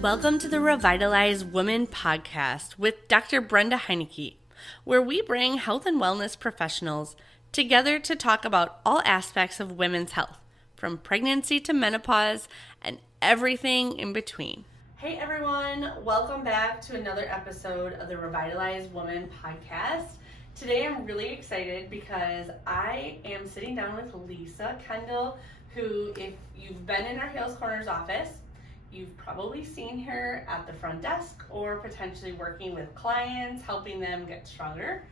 Welcome to the Revitalize Women podcast with Dr. Brenda Heineke, where we bring health and wellness professionals together to talk about all aspects of women's health, from pregnancy to menopause and everything in between. Hey everyone, welcome back to another episode of the Revitalize Women podcast. Today I'm really excited because I am sitting down with Lisa Kendall, who, if you've been in our Hales Corners office, you've probably seen her at the front desk or potentially working with clients, helping them get stronger.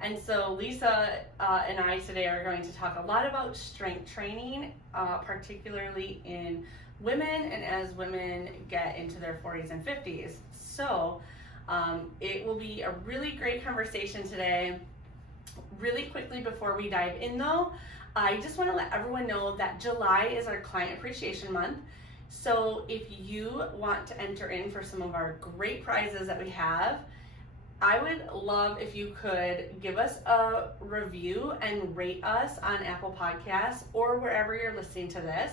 And so Lisa and I today are going to talk a lot about strength training, particularly in women and as women get into their 40s and 50s. So it will be a really great conversation today. Really quickly before we dive in though, I just want to let everyone know that July is our Client Appreciation Month. So if you want to enter in for some of our great prizes that we have, I would love if you could give us a review and rate us on Apple Podcasts or wherever you're listening to this.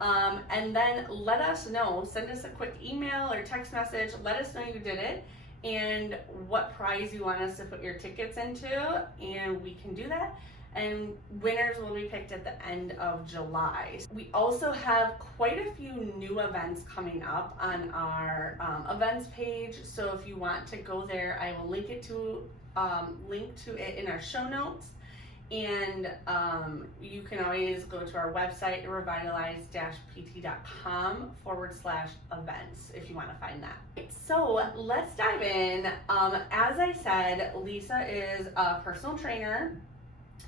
And then let us know, send us a quick email or text message, let us know you did it and what prize you want us to put your tickets into, and we can do that. And winners will be picked at the end of July. We also have quite a few new events coming up on our events page. So if you want to go there, I will link to it in our show notes. And you can always go to our website, revitalize-pt.com/events if you want to find that. So let's dive in. As I said, Lisa is a personal trainer.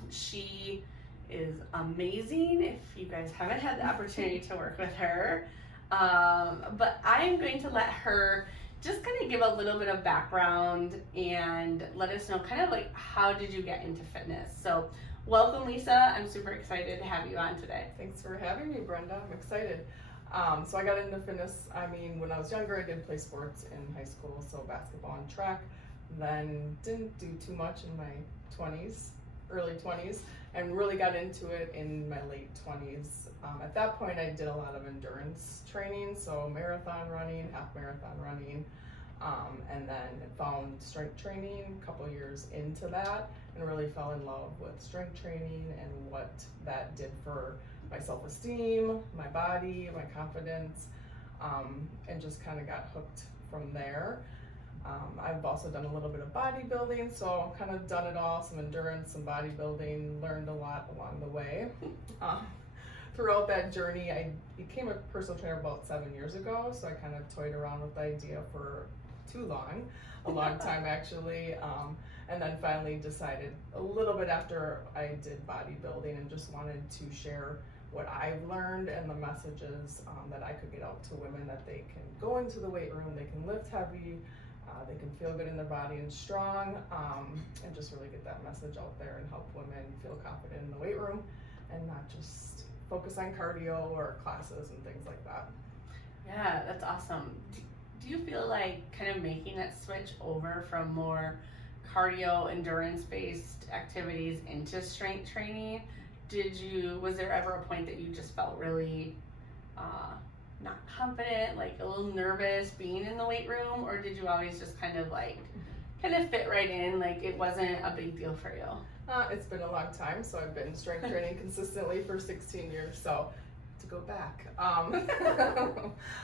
She is amazing if you guys haven't had the opportunity to work with her. But I'm going to let her just kind of give a little bit of background and let us know kind of like how did you get into fitness. So welcome, Lisa. I'm super excited to have you on today. Thanks for having me, Brenda. I'm excited. So I got into fitness, when I was younger, I did play sports in high school, so basketball and track. Then didn't do too much in my early 20s, and really got into it in my late 20s. At that point, I did a lot of endurance training, so marathon running, half marathon running, and then found strength training a couple years into that, and really fell in love with strength training and what that did for my self-esteem, my body, my confidence, and just kind of got hooked from there. I've also done a little bit of bodybuilding, so kind of done it all, some endurance, some bodybuilding, learned a lot along the way. Throughout that journey, I became a personal trainer about 7 years ago, so I kind of toyed around with the idea for a long time actually, and then finally decided a little bit after I did bodybuilding and just wanted to share what I've learned and the messages that I could get out to women, that they can go into the weight room, they can lift heavy, they can feel good in their body and strong, and just really get that message out there and help women feel confident in the weight room and not just focus on cardio or classes and things like that. Yeah, that's awesome. Do you feel like kind of making that switch over from more cardio, endurance-based activities into strength training? Was there ever a point that you just felt really not confident, like a little nervous being in the weight room, or did you always just kind of fit right in, like it wasn't a big deal for you? It's been a long time, so I've been strength training consistently for 16 years, so to go back.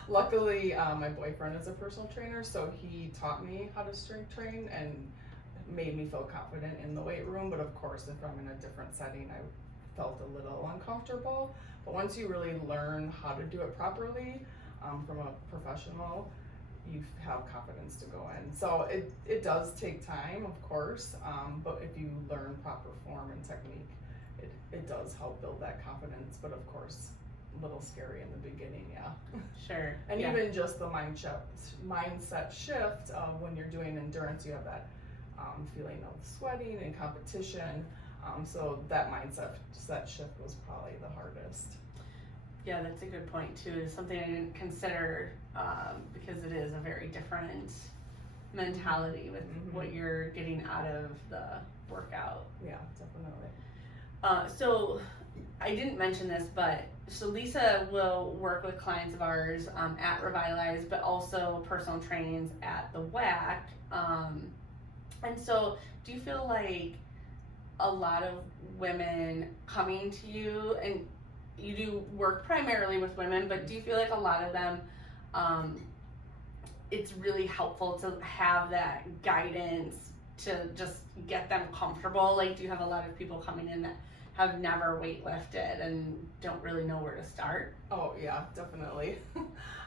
Luckily, my boyfriend is a personal trainer, so he taught me how to strength train and made me feel confident in the weight room, but of course, if I'm in a different setting, I felt a little uncomfortable. But once you really learn how to do it properly from a professional, you have confidence to go in. So it does take time, of course, but if you learn proper form and technique, it does help build that confidence, but of course, a little scary in the beginning, yeah. Sure. And yeah. Even just the mindset shift of when you're doing endurance, you have that feeling of sweating and competition. So that mindset shift was probably the hardest. Yeah, that's a good point too. It's something I didn't consider because it is a very different mentality with what you're getting out of the workout. Yeah, definitely. So I didn't mention this, but so Lisa will work with clients of ours at Revitalize, but also personal trainings at the WAC. And so do you feel like a lot of women coming to you, and you do work primarily with women, but do you feel like a lot of them, it's really helpful to have that guidance to just get them comfortable? Like, do you have a lot of people coming in that have never weightlifted and don't really know where to start? Oh yeah, definitely.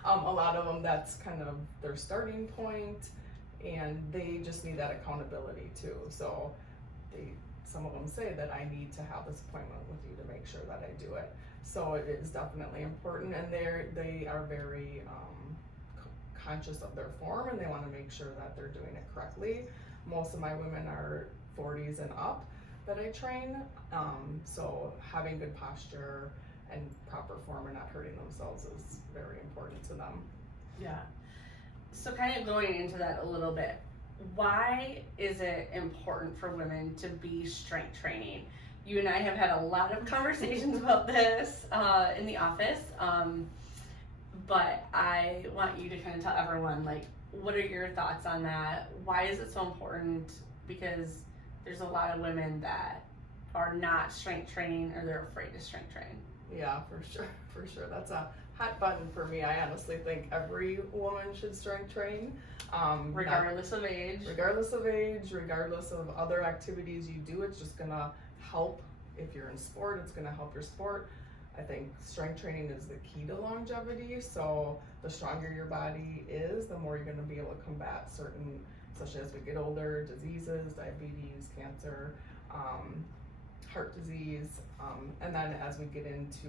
A lot of them, that's kind of their starting point, and they just need that accountability too. So some of them say that I need to have this appointment with you to make sure that I do it. So it is definitely important, and they are very conscious of their form, and they want to make sure that they're doing it correctly. Most of my women are 40s and up that I train, so having good posture and proper form and not hurting themselves is very important to them. Yeah. So kind of going into that a little bit, why is it important for women to be strength training? You and I have had a lot of conversations about this in the office, but I want you to kind of tell everyone, like, what are your thoughts on that? Why is it so important? Because there's a lot of women that are not strength training, or they're afraid to strength train. Yeah, for sure. That's a hot button for me. I honestly think every woman should strength train. Regardless of age, regardless of other activities you do, it's just gonna help. If you're in sport, it's gonna help your sport. I think strength training is the key to longevity. So the stronger your body is, the more you're gonna be able to combat certain, especially as we get older, diseases, diabetes, cancer, heart disease, and then as we get into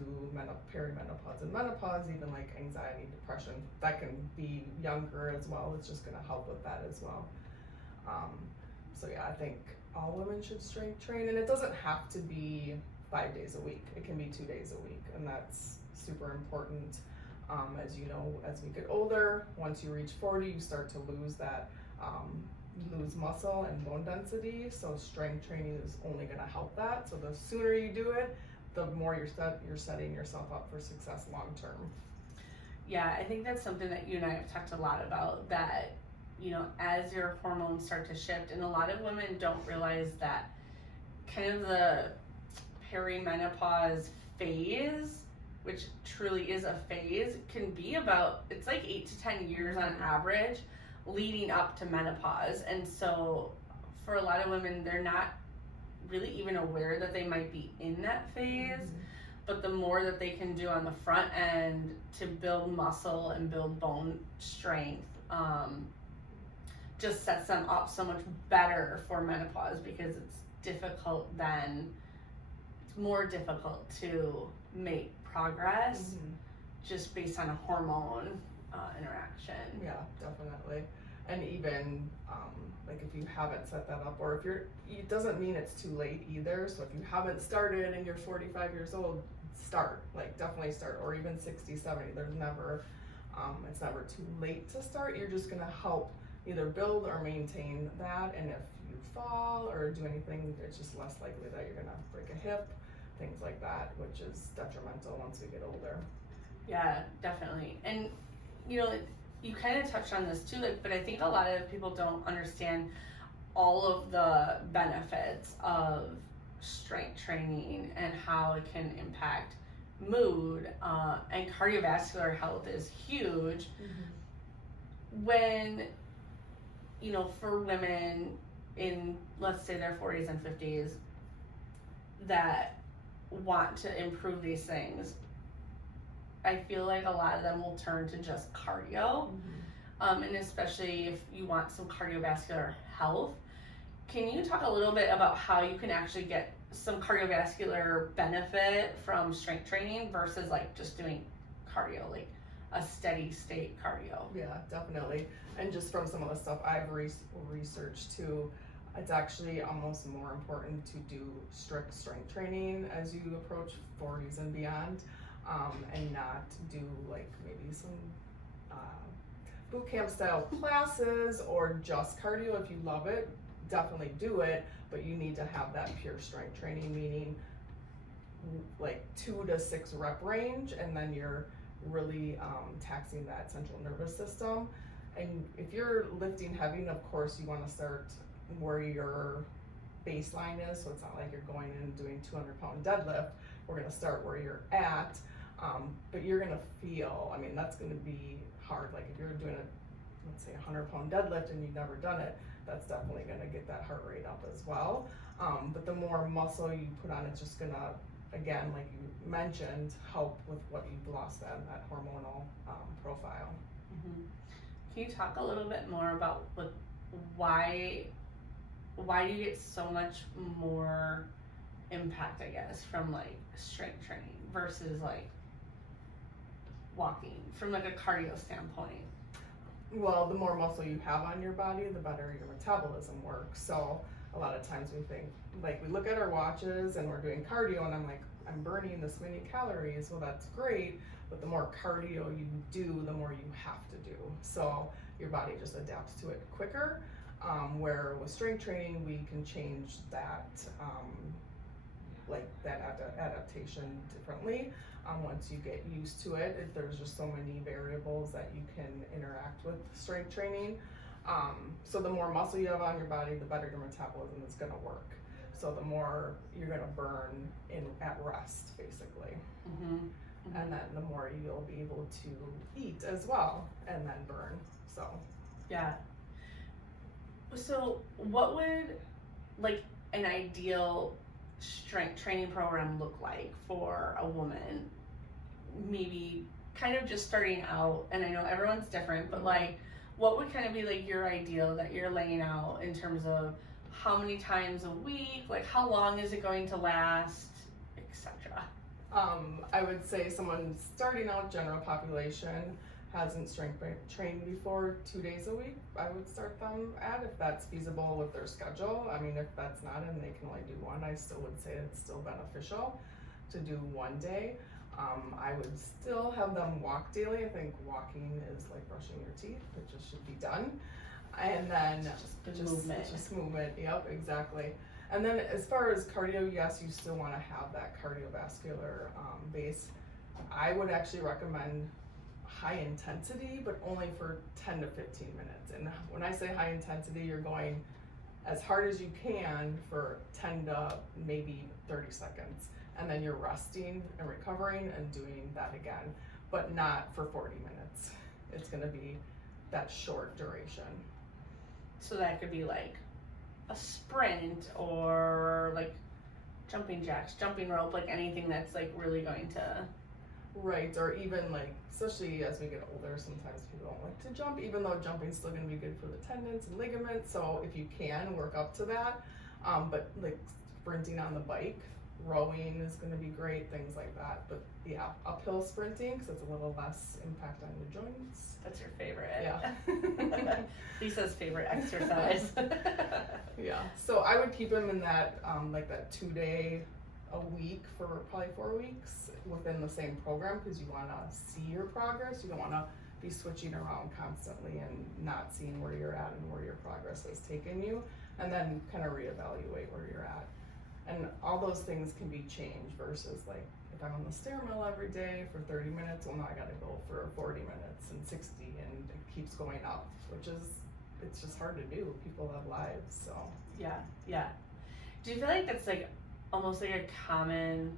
perimenopause and menopause, even like anxiety, depression, that can be younger as well. It's just going to help with that as well. So yeah, I think all women should strength train, and it doesn't have to be 5 days a week. It can be 2 days a week, and that's super important. As you know, as we get older, once you reach 40, you start to lose that lose muscle and bone density, so strength training is only going to help that. So the sooner you do it, the more you're setting yourself up for success long term. Yeah, I think that's something that you and I have talked a lot about, that, you know, as your hormones start to shift, and a lot of women don't realize that kind of the perimenopause phase, which truly is a phase, can be about, it's like 8 to 10 years on average leading up to menopause. And so for a lot of women, they're not really even aware that they might be in that phase. But the more that they can do on the front end to build muscle and build bone strength, just sets them up so much better for menopause, because it's more difficult to make progress just based on a hormone interaction. Yeah, definitely. And even like if you haven't set that up, or if it doesn't mean it's too late either. So if you haven't started and you're 45 years old, definitely start, or even 60, 70. There's never, it's never too late to start. You're just gonna help either build or maintain that. And if you fall or do anything, it's just less likely that you're gonna break a hip, things like that, which is detrimental once we get older. Yeah, definitely. And you know, you kind of touched on this too, but I think a lot of people don't understand all of the benefits of strength training and how it can impact mood, and cardiovascular health is huge. When, you know, for women in, let's say, their 40s and 50s that want to improve these things, I feel like a lot of them will turn to just cardio, and especially if you want some cardiovascular health. Can you talk a little bit about how you can actually get some cardiovascular benefit from strength training versus like just doing cardio, like a steady state cardio? Yeah, definitely. And just from some of the stuff I've researched too, it's actually almost more important to do strict strength training as you approach 40s and beyond. And not do like maybe some boot camp style classes or just cardio. If you love it, definitely do it, but you need to have that pure strength training, meaning like 2 to 6 rep range, and then you're really taxing that central nervous system. And if you're lifting heavy, of course you want to start where your baseline is, so it's not like you're going in and doing 200-pound deadlift. We're going to start where you're at, but you're going to feel, I mean, that's going to be hard. Like if you're doing a, let's say, 100-pound deadlift and you've never done it, that's definitely going to get that heart rate up as well. But the more muscle you put on, it's just going to, again, like you mentioned, help with what you've lost, that hormonal profile. Mm-hmm. Can you talk a little bit more about like why do you get so much more impact, I guess, from like strength training versus like walking from like a cardio standpoint? Well, the more muscle you have on your body, the better your metabolism works. So a lot of times we think, like we look at our watches and we're doing cardio and I'm like, I'm burning this many calories. Well, that's great, but the more cardio you do, the more you have to do. So your body just adapts to it quicker. Where with strength training, we can change that, like that adaptation differently. Once you get used to it, there's just so many variables that you can interact with strength training. So the more muscle you have on your body, the better your metabolism is going to work. So the more you're going to burn at rest, basically. Mm-hmm. Mm-hmm. And then the more you'll be able to eat as well, and then burn. So yeah. So what would like an ideal strength training program look like for a woman, maybe kind of just starting out? And I know everyone's different, but like what would kind of be like your ideal that you're laying out in terms of how many times a week, like how long is it going to last, etc.? I would say someone starting out, general population, hasn't strength trained before, 2 days a week, I would start them at, if that's feasible with their schedule. I mean, if that's not and they can only do one, I still would say it's still beneficial to do 1 day. I would still have them walk daily. I think walking is like brushing your teeth. It just should be done. And then just movement. Yep, exactly. And then as far as cardio, yes, you still want to have that cardiovascular base. I would actually recommend high intensity, but only for 10 to 15 minutes. And when I say high intensity, you're going as hard as you can for 10 to maybe 30 seconds. And then you're resting and recovering and doing that again, but not for 40 minutes. It's going to be that short duration. So that could be like a sprint or like jumping jacks, jumping rope, like anything that's like really going to... Right, or even like, especially as we get older, sometimes people don't like to jump, even though jumping's still going to be good for the tendons and ligaments. So if you can, work up to that. But like sprinting on the bike, rowing is going to be great, things like that. But yeah, uphill sprinting, because it's a little less impact on your joints. That's your favorite. Yeah. Lisa's favorite exercise. Yeah, so I would keep them in that, like that 2 day a week for probably 4 weeks within the same program, because you want to see your progress. You don't want to be switching around constantly and not seeing where you're at and where your progress has taken you, and then kind of reevaluate where you're at. And all those things can be changed versus like if I'm on the stair mill every day for 30 minutes, well now I got to go for 40 minutes and 60, and it keeps going up, which is, it's just hard to do. People have lives, so. Yeah. Do you feel like that's like almost like a common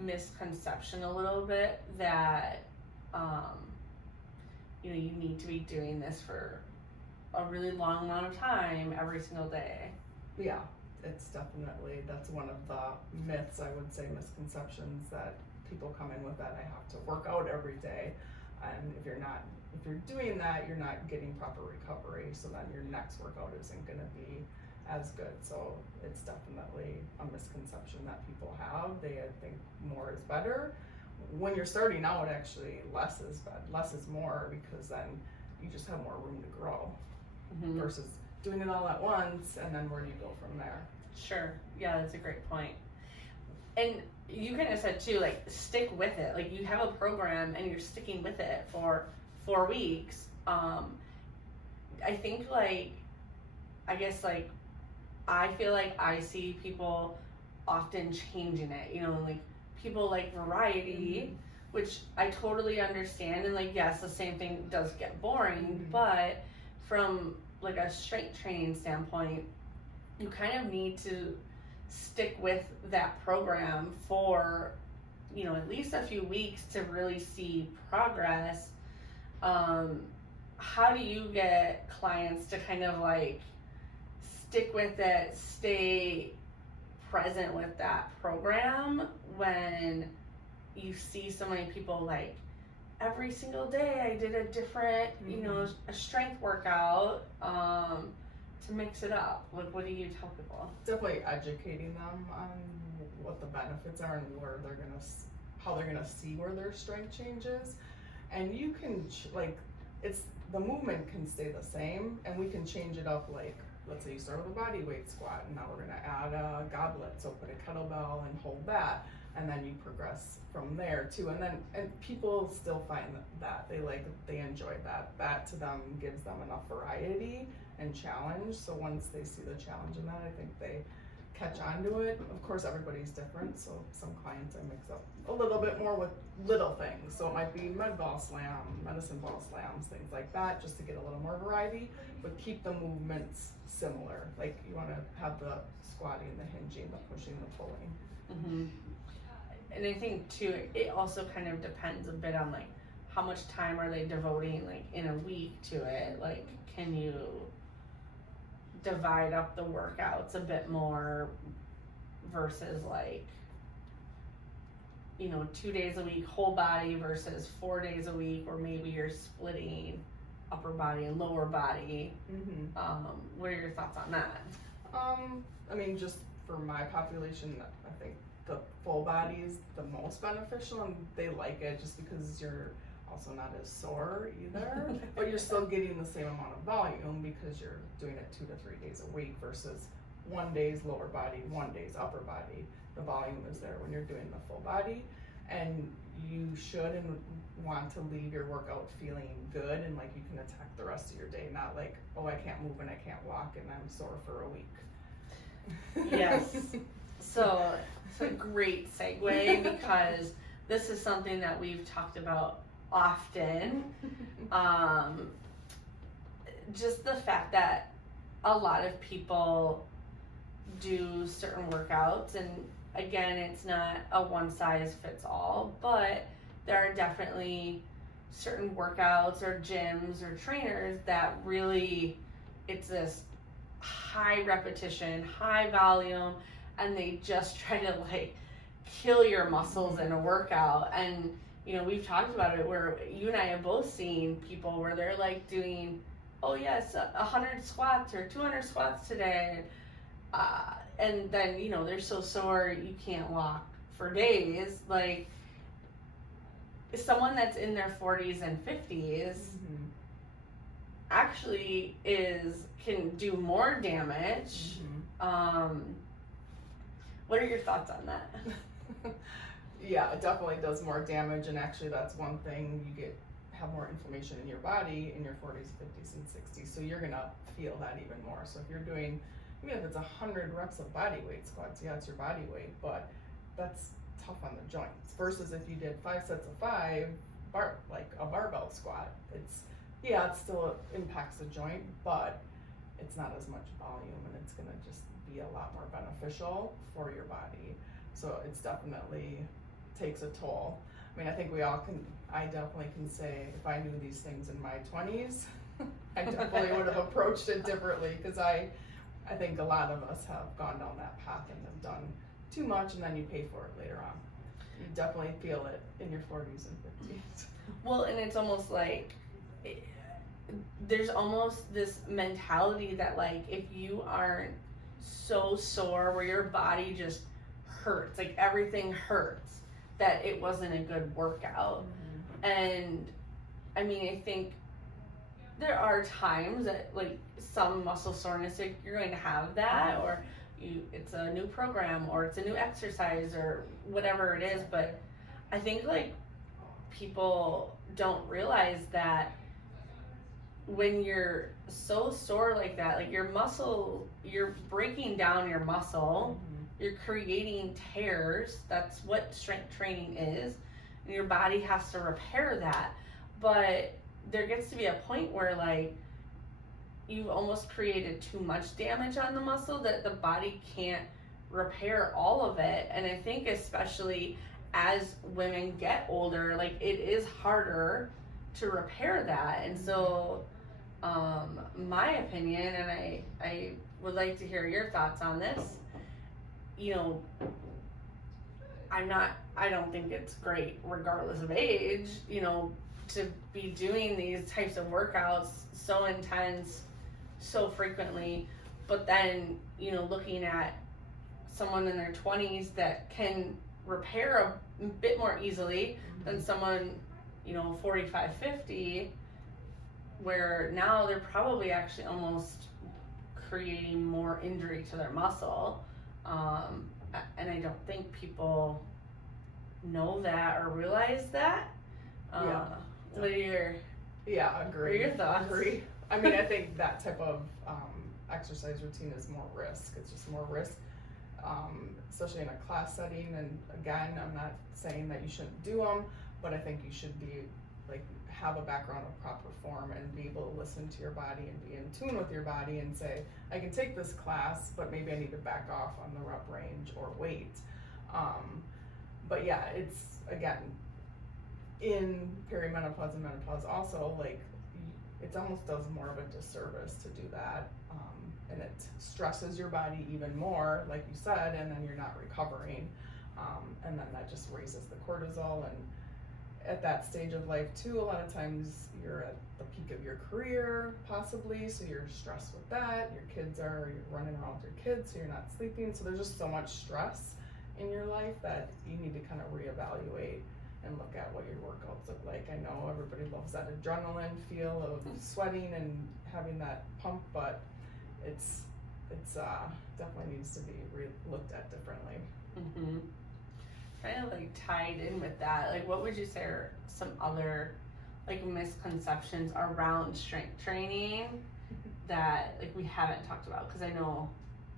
misconception a little bit that you need to be doing this for a really long amount of time every single day? Yeah, it's definitely, that's one of the myths, I would say, misconceptions, that people come in with, that I have to work out every day. And if you're doing that, you're not getting proper recovery, so then your next workout isn't going to be as good. So it's definitely a misconception that people have. They think more is better. When you're starting out, actually less is less is more, because then you just have more room to grow. Mm-hmm. Versus doing it all at once, and then where do you go from there? Sure. Yeah, that's a great point. And you kind of said too, like, stick with it. Like, you have a program and you're sticking with it for 4 weeks. I think, like, I guess, like, I feel like I see people often changing it, like people like variety, which I totally understand, and like, yes, the same thing does get boring, but from like a strength training standpoint, you kind of need to stick with that program for at least a few weeks to really see progress. How do you get clients to kind of like stick with it, stay present with that program when you see so many people like every single day I did a different, a strength workout to mix it up? Like, what do you tell people? Definitely educating them on what the benefits are and where how they're gonna see where their strength changes. And you can the movement can stay the same, and we can change it up. Like, let's say you start with a body weight squat, and now we're gonna add a goblet. So put a kettlebell and hold that, and then you progress from there too. And people still find that they enjoy that. That to them gives them enough variety and challenge. So once they see the challenge in that, I think they catch on to it. Of course, everybody's different, so some clients I mix up a little bit more with little things. So it might be medicine ball slams, things like that, just to get a little more variety, but keep the movements similar. Like, you want to have the squatting, the hinging, the pushing, the pulling. And I think too, it also kind of depends a bit on like how much time are they devoting like in a week to it. Like, can you divide up the workouts a bit more versus like 2 days a week whole body versus 4 days a week, or maybe you're splitting upper body and lower body. What are your thoughts on that? I mean, just for my population, I think the full body is the most beneficial, and they like it just because you're also not as sore either, but you're still getting the same amount of volume because you're doing it 2 to 3 days a week versus 1 day's lower body, 1 day's upper body. The volume is there when you're doing the full body, and you should and want to leave your workout feeling good and like you can attack the rest of your day, not like, oh, I can't move and I can't walk and I'm sore for a week. Yes. So it's a great segue because this is something that we've talked about often. Just the fact that a lot of people do certain workouts, and again, it's not a one size fits all, but there are definitely certain workouts or gyms or trainers that really, it's this high repetition, high volume, and they just try to like kill your muscles in a workout. And we've talked about it where you and I have both seen people where they're like doing, oh yes, 100 squats or 200 squats today, and then they're so sore you can't walk for days. Like, someone that's in their 40s and 50s actually can do more damage. What are your thoughts on that? Yeah, it definitely does more damage, and actually that's one thing, you have more inflammation in your body in your 40s, 50s, and 60s, so you're gonna feel that even more. So if you're doing, even if it's 100 reps of body weight squats, yeah, it's your body weight, but that's tough on the joints. Versus if you did 5 sets of 5, like a barbell squat, it still impacts the joint, but it's not as much volume, and it's gonna just be a lot more beneficial for your body. So it's definitely takes a toll. I mean, I think I definitely can say if I knew these things in my 20s, I definitely would have approached it differently, because I think a lot of us have gone down that path and have done too much, and then you pay for it later on. You definitely feel it in your 40s and 50s. Well, and it's almost like there's almost this mentality that like if you aren't so sore where your body just hurts, like everything hurts, that it wasn't a good workout. And I mean, I think there are times that like some muscle soreness, like you're going to have that, or it's a new program or it's a new exercise or whatever it is. But I think like people don't realize that when you're so sore like that, like your muscle, you're breaking down your muscle, you're creating tears. That's what strength training is. And your body has to repair that. But there gets to be a point where, like, you've almost created too much damage on the muscle that the body can't repair all of it. And I think especially as women get older, like, it is harder to repair that. And so my opinion, and I would like to hear your thoughts on this, you know, I don't think it's great regardless of age, you know, to be doing these types of workouts so intense, so frequently, but then, you know, looking at someone in their 20s that can repair a bit more easily than someone, you know, 45, 50, where now they're probably actually almost creating more injury to their muscle. And I don't think people know that or realize that. What are your agree. What are your thoughts? Agree. I mean, I think that type of exercise routine is more risk. It's just more risk, especially in a class setting. And again, I'm not saying that you shouldn't do them, but I think you should be like have a background of proper form and be able to listen to your body and be in tune with your body and say, I can take this class, but maybe I need to back off on the rep range or weight. But yeah, it's again, in perimenopause and menopause also, like, it almost does more of a disservice to do that, and it stresses your body even more, like you said, and then you're not recovering, and then that just raises the cortisol. And at that stage of life too, a lot of times you're at the peak of your career possibly, so you're stressed with that. You're running around with your kids, so you're not sleeping, so there's just so much stress in your life that you need to kind of reevaluate and look at what your workouts look like. I know everybody loves that adrenaline feel of sweating and having that pump, but it's definitely needs to be looked at differently. Mm-hmm. Kind of like tied in with that, like, what would you say are some other like misconceptions around strength training that like we haven't talked about? Because I know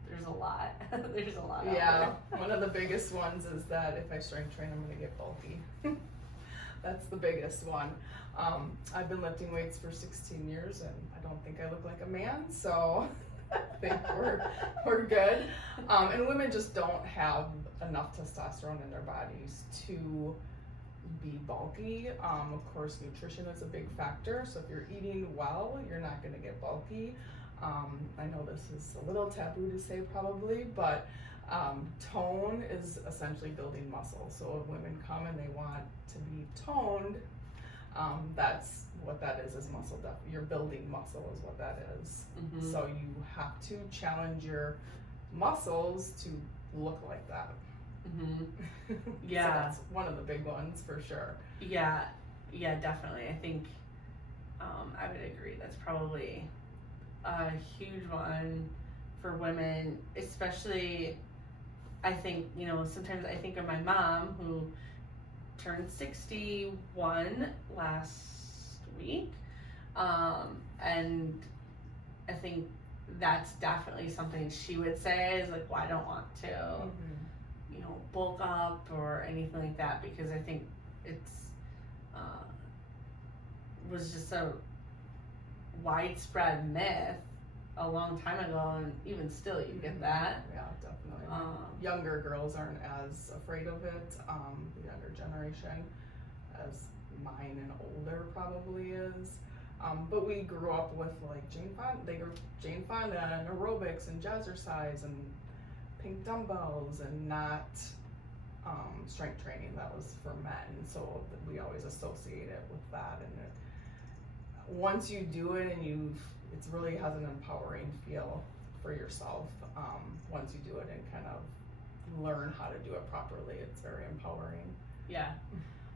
there's a lot. There's a lot. Yeah, one of the biggest ones is that if I strength train, I'm going to get bulky. That's the biggest one. I've been lifting weights for 16 years, and I don't think I look like a man, so I think we're good. And women just don't have enough testosterone in their bodies to be bulky. Of course, nutrition is a big factor, so if you're eating well, you're not going to get bulky. I know this is a little taboo to say probably, but tone is essentially building muscle. So if women come and they want to be toned, that's what that is muscle. You're building muscle is what that is. Mm-hmm. So you have to challenge your muscles to look like that. Mm-hmm. Yeah. So that's one of the big ones for sure. Yeah, definitely. I think I would agree. That's probably a huge one for women, especially. I think, you know, sometimes I think of my mom who turned 61 last week, and I think that's definitely something she would say is like, well, I don't want to, you know, bulk up or anything like that, because I think it's was just a widespread myth a long time ago, and even still you get that. Yeah, definitely. Younger girls aren't as afraid of it, the younger generation, as mine and older probably is. But we grew up with like Jane Fonda and aerobics and jazzercise and pink dumbbells, and not strength training. That was for men, so we always associate it with that. And once you do it and it really has an empowering feel for yourself. Once you do it and kind of learn how to do it properly, it's very empowering. Yeah.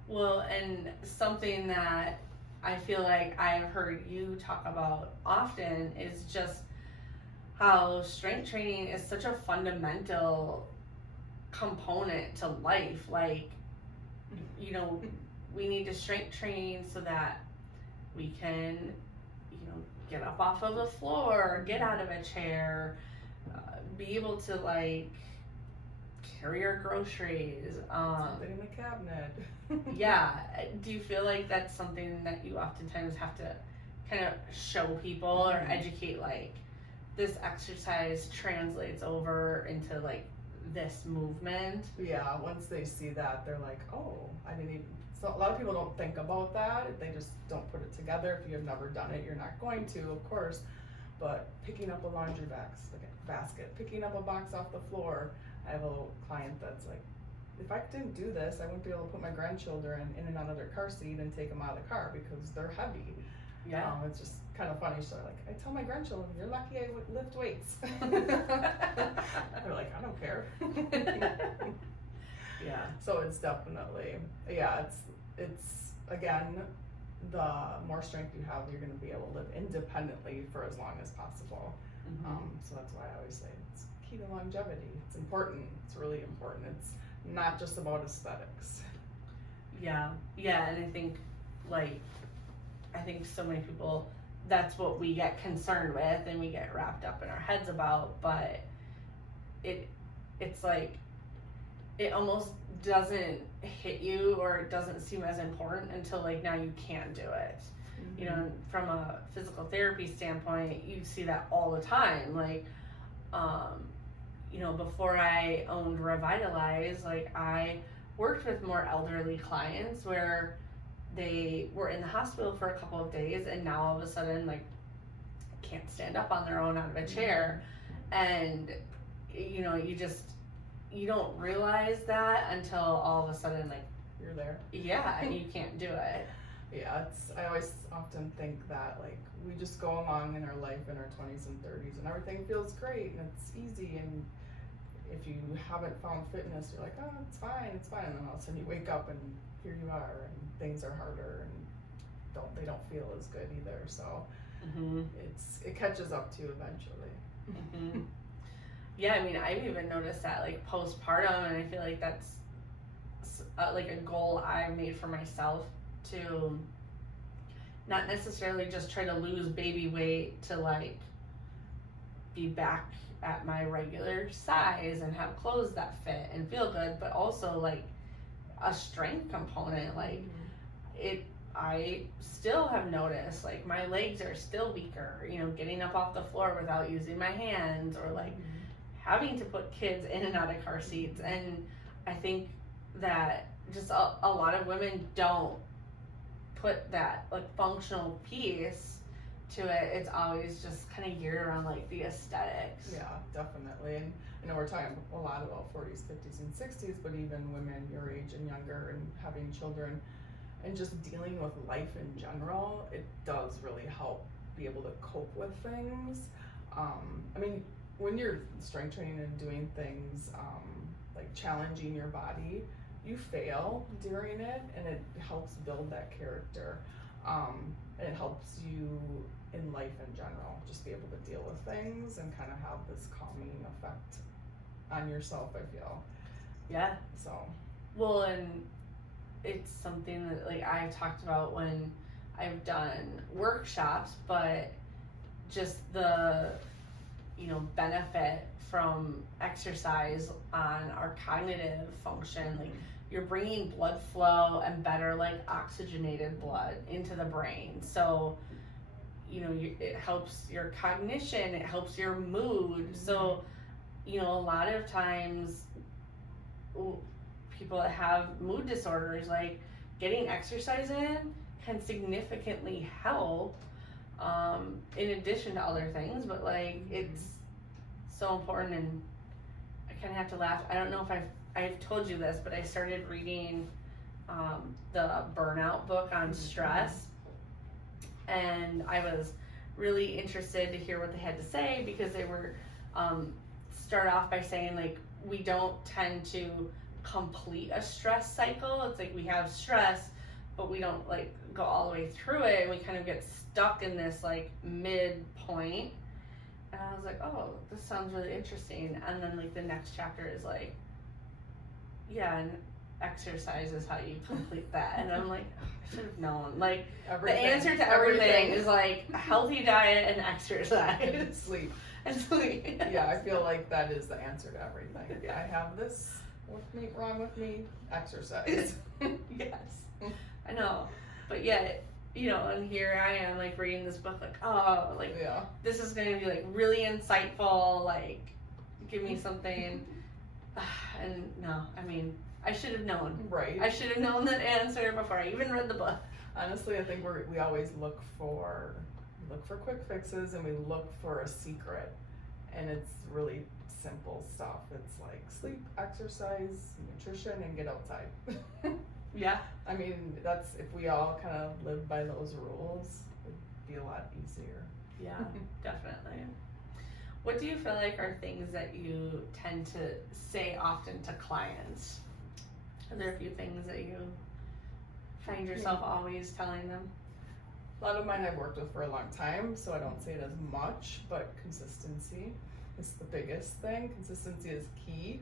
Well, and something that I feel like I've heard you talk about often is just how strength training is such a fundamental component to life. Like, you know, we need to strength train so that we can, you know, get up off of the floor, get out of a chair, be able to, like, carry your groceries. Something in the cabinet. Yeah. Do you feel like that's something that you oftentimes have to kind of show people or educate, like, this exercise translates over into, like, this movement? Yeah, once they see that, they're like, oh, I didn't even. So a lot of people don't think about that. They just don't put it together. If you have never done it, you're not going to, of course. But picking up a laundry basket, picking up a box off the floor. I have a little client that's like, if I didn't do this, I wouldn't be able to put my grandchildren in and out of their car seat and take them out of the car because they're heavy. Yeah. It's just kind of funny. So like, I tell my grandchildren, you're lucky I would lift weights. They're like, I don't care. Yeah. So it's definitely, it's again, the more strength you have, you're going to be able to live independently for as long as possible. So that's why I always say it's key to longevity. It's important. It's really important. It's not just about aesthetics. Yeah. And I think, like, so many people, that's what we get concerned with and we get wrapped up in our heads about, but it's like, it almost doesn't hit you or it doesn't seem as important until, like, now you can do it. You know, from a physical therapy standpoint, you see that all the time. Like, you know, before I owned Revitalize, like, I worked with more elderly clients where they were in the hospital for a couple of days and now all of a sudden, like, can't stand up on their own out of a chair. And, you know, you don't realize that until all of a sudden, like, you're there. Yeah, and you can't do it. Yeah, I always often think that, like, we just go along in our life in our 20s and 30s and everything feels great and it's easy, and if you haven't found fitness, you're like, oh, it's fine, and then all of a sudden you wake up and here you are and things are harder and they don't feel as good either, so it catches up to you eventually. Yeah, I mean, I've even noticed that, like, postpartum, and I feel like that's like a goal I made for myself, to not necessarily just try to lose baby weight to, like, be back at my regular size and have clothes that fit and feel good, but also, like, a strength component. Like, I still have noticed, like, my legs are still weaker, you know, getting up off the floor without using my hands, or, like, having to put kids in and out of car seats. And I think that just a lot of women don't put that, like, functional piece to it. It's always just kind of geared around, like, the aesthetics. Yeah, definitely. And I know we're talking a lot about 40s, 50s, and 60s, but even women your age and younger and having children and just dealing with life in general, it does really help be able to cope with things. I mean, when you're strength training and doing things like challenging your body, you fail during it, and it helps build that character. And it helps you in life in general, just be able to deal with things and kind of have this calming effect on yourself, I feel. Yeah. So. Well, and it's something that, like, I've talked about when I've done workshops, but just the, you know, benefit from exercise on our cognitive function. Like, you're bringing blood flow and better, like, oxygenated blood into the brain. So, you know, it helps your cognition, it helps your mood. So, you know, a lot of times people that have mood disorders, like, getting exercise in can significantly help, in addition to other things. But, like, it's so important. And I kind of have to laugh. I don't know if I've told you this, but I started reading the Burnout book on stress, and I was really interested to hear what they had to say, because they were start off by saying, like, we don't tend to complete a stress cycle. It's like we have stress, but we don't, like, go all the way through it, and we kind of get stuck in this, like, midpoint. And I was like, oh, this sounds really interesting. And then, like, the next chapter is like, yeah, and exercise is how you complete that. And I'm like, oh, I should have known. Like, everything. The answer to everything is, like, a healthy diet and exercise. And sleep. And sleep. Yeah, I feel like that is the answer to everything. Yeah, I have this what's wrong with me? Exercise. Yes, I know, but yet, you know, and here I am, like, reading this book, like, oh, like, Yeah. this is going to be, like, really insightful, like, give me something, and no, I mean, I should have known. Right. I should have known that answer before I even read the book. Honestly, I think we always look for quick fixes, and we look for a secret, and it's really simple stuff. It's like sleep, exercise, nutrition, and get outside. Yeah. I mean, that's, if we all kind of live by those rules, it'd be a lot easier. Yeah, definitely. What do you feel like are things that you tend to say often to clients? Are there a few things that you find yourself always telling them? A lot of mine I've worked with for a long time, so I don't say it as much, but consistency is the biggest thing. Consistency is key.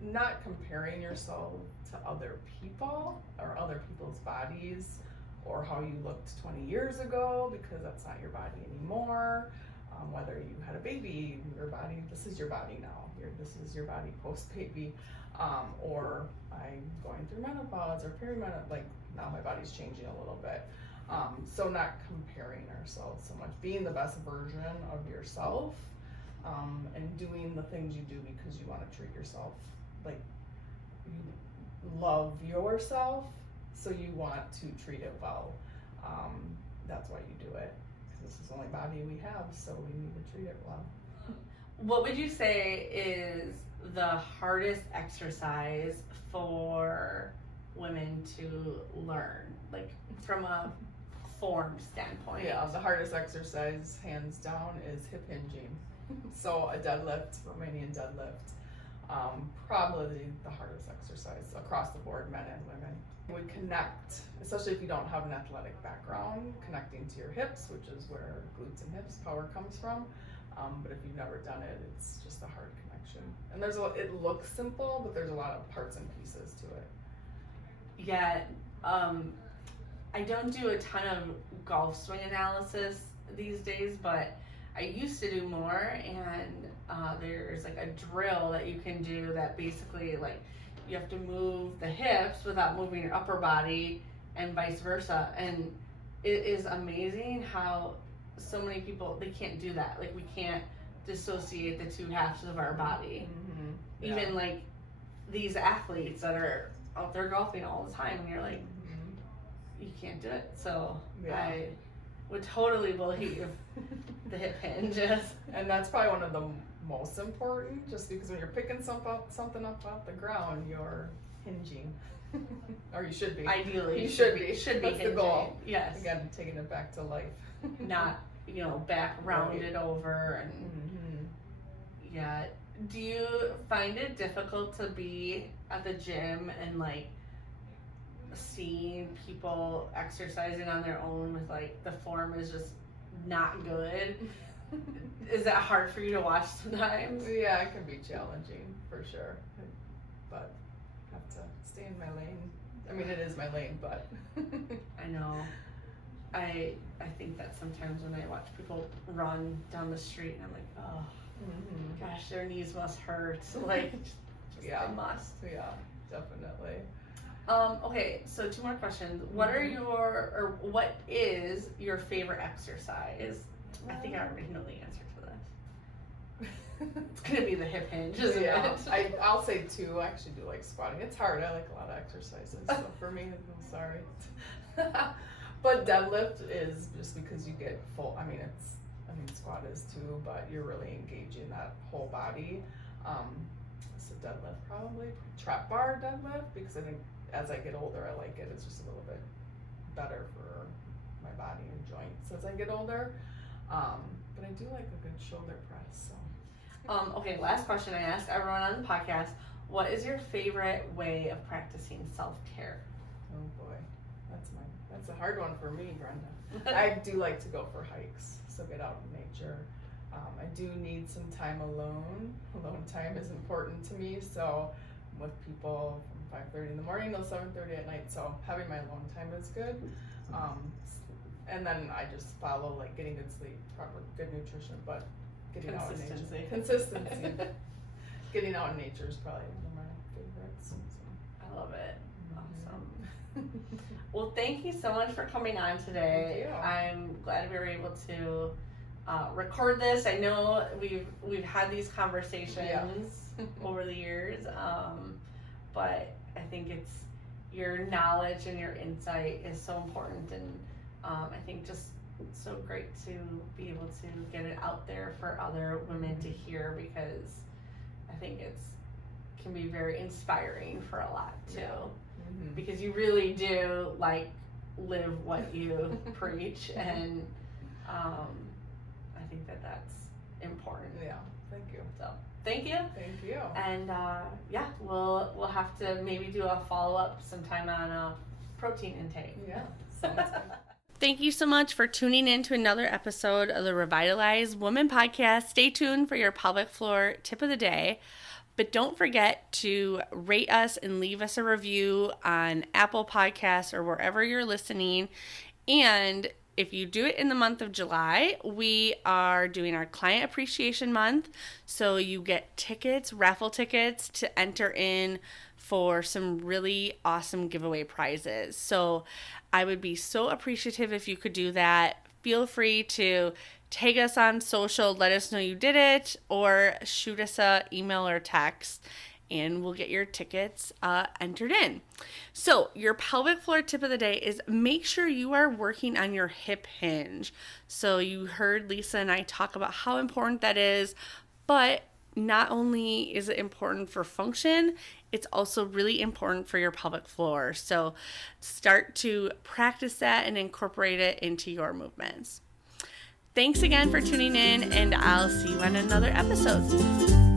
Not comparing yourself to other people or other people's bodies or how you looked 20 years ago, because that's not your body anymore. Whether you had a baby, your body, this is your body now. This is your body post-baby. Or I'm going through menopause or perimenopause, like now my body's changing a little bit. So not comparing ourselves so much, being the best version of yourself, and doing the things you do because you want to treat yourself, like you love yourself, so you want to treat it well. That's why you do it, because this is the only body we have, so we need to treat it well. What would you say is the hardest exercise for women to learn, like from a form standpoint? Yeah, the hardest exercise, hands down, is hip hinging. So a deadlift, Romanian deadlift, probably the hardest exercise across the board, men and women. We connect, especially if you don't have an athletic background, connecting to your hips, which is where glutes and hips power comes from. But if you've never done it, it's just a hard connection. And it looks simple, but there's a lot of parts and pieces to it. Yeah, I don't do a ton of golf swing analysis these days, but I used to do more, and there's like a drill that you can do that basically, like, you have to move the hips without moving your upper body and vice versa, and it is amazing how so many people, they can't do that. Like, we can't dissociate the two halves of our body. Mm-hmm. Yeah. Even like these athletes that are out there golfing all the time, and you're like, you can't do it. So Yeah. I would totally believe the hip hinges. And that's probably one of the most important, just because when you're picking something up off the ground, you're hinging. Or you should be. Ideally, you should be. Should be That's hinging. the goal. Yes. Again, taking it back to life. Not, back rounded over and Mm-hmm. yeah. Do you find it difficult to be at the gym and like seeing people exercising on their own with like the form is just not good? Is that hard for you to watch sometimes? Yeah, it can be challenging for sure, but I have to stay in my lane. I mean, it is my lane, but I know. I think that sometimes when I watch people run down the street and I'm like, oh gosh, their knees must hurt. Like, just Yeah. they must. Yeah, definitely. Okay, so 2 more questions. What is your favorite exercise? I think I already know the answer to this. It's gonna be the hip hinge, isn't it? I'll say 2. I actually do like squatting. It's hard. I like a lot of exercises. So for me, I'm sorry. But deadlift is just because you get full. I mean, squat is too, but you're really engaging that whole body. So deadlift probably. Trap bar deadlift, because I think as I get older, I like it. It's just a little bit better for my body and joints as I get older. But I do like a good shoulder press. So. Okay, last question I asked everyone on the podcast. What is your favorite way of practicing self-care? Oh boy, that's a hard one for me, Brenda. I do like to go for hikes, so get out in nature. I do need some time alone. Alone time is important to me, so I'm with people from 5:30 in the morning till 7:30 at night, so having my alone time is good. And then I just follow like getting good sleep, proper good nutrition, but getting out in nature. Consistency. Getting out in nature is probably favorites. So. I love it. Awesome. Well, thank you so much for coming on today. Thank you. I'm glad we were able to record this. I know we've had these conversations over the years, but I think it's your knowledge and your insight is so important, and I think just so great to be able to get it out there for other women to hear, because I think can be very inspiring for a lot too. Because you really do live what you preach, and I think that's important. Yeah, thank you. So thank you. Thank you. And we'll have to maybe do a follow-up sometime on protein intake. Yeah, sounds good. Thank you so much for tuning in to another episode of the Revitalize Woman Podcast. Stay tuned for your pelvic floor tip of the day. But don't forget to rate us and leave us a review on Apple Podcasts or wherever you're listening. And if you do it in the month of July, we are doing our Client Appreciation Month. So you get tickets, raffle tickets, to enter in for some really awesome giveaway prizes. So I would be so appreciative if you could do that. Feel free to tag us on social, let us know you did it, or shoot us an email or text, and we'll get your tickets entered in. So your pelvic floor tip of the day is make sure you are working on your hip hinge. So you heard Lisa and I talk about how important that is, but not only is it important for function, it's also really important for your pelvic floor. So start to practice that and incorporate it into your movements. Thanks again for tuning in, and I'll see you on another episode.